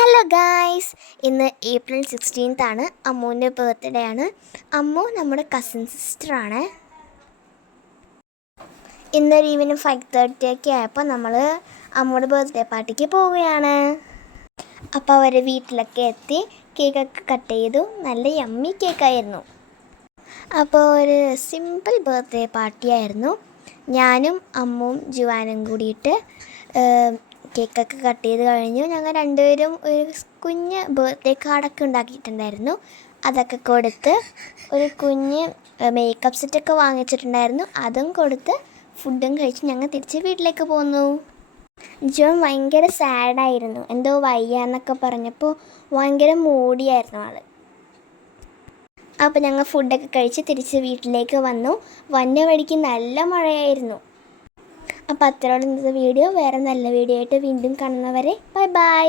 Hello guys, ഇന്ന് April 16 ആണ്. അമ്മുവിൻ്റെ birthday ആണ്. അമ്മു നമ്മുടെ കസിൻ സിസ്റ്ററാണ്. ഇന്നൊരു ഈവനിങ് 5:30 ഒക്കെ ആയപ്പോൾ നമ്മൾ അമ്മുയുടെ ബർത്ത്ഡേ പാർട്ടിക്ക് പോവുകയാണ്. അപ്പോൾ അവർ വീട്ടിലൊക്കെ എത്തി കേക്കൊക്കെ കട്ട് ചെയ്തു. നല്ല യമ്മി കേക്കായിരുന്നു. അപ്പോൾ ഒരു സിമ്പിൾ ബർത്ത്ഡേ പാർട്ടിയായിരുന്നു. ഞാനും അമ്മുവും ജുവാനും കൂടിയിട്ട് കേക്കൊക്കെ കട്ട് ചെയ്ത് കഴിഞ്ഞു. ഞങ്ങൾ രണ്ടുപേരും ഒരു കുഞ്ഞ് ബർത്ത്ഡേ കാർഡൊക്കെ ഉണ്ടാക്കിയിട്ടുണ്ടായിരുന്നു. അതൊക്കെ കൊടുത്ത് ഒരു കുഞ്ഞ് മേക്കപ്പ് സെറ്റൊക്കെ വാങ്ങിച്ചിട്ടുണ്ടായിരുന്നു. അതും കൊടുത്ത് ഫുഡും കഴിച്ച് ഞങ്ങൾ തിരിച്ച് വീട്ടിലേക്ക് പോന്നു. ജോൺ ഭയങ്കര സാഡായിരുന്നു. എന്തോ വയ്യ എന്നൊക്കെ പറഞ്ഞപ്പോൾ ഭയങ്കര മൂടിയായിരുന്നു ആൾ. അപ്പോൾ ഞങ്ങൾ ഫുഡൊക്കെ കഴിച്ച് തിരിച്ച് വീട്ടിലേക്ക് വന്നു. വന്ന വഴിക്ക് നല്ല മഴയായിരുന്നു. അപ്പോൾ അത്രയോളം ഇന്നത്തെ വീഡിയോ. വേറെ നല്ല വീഡിയോ ആയിട്ട് വീണ്ടും കാണുന്നവരെ ബൈ ബൈ.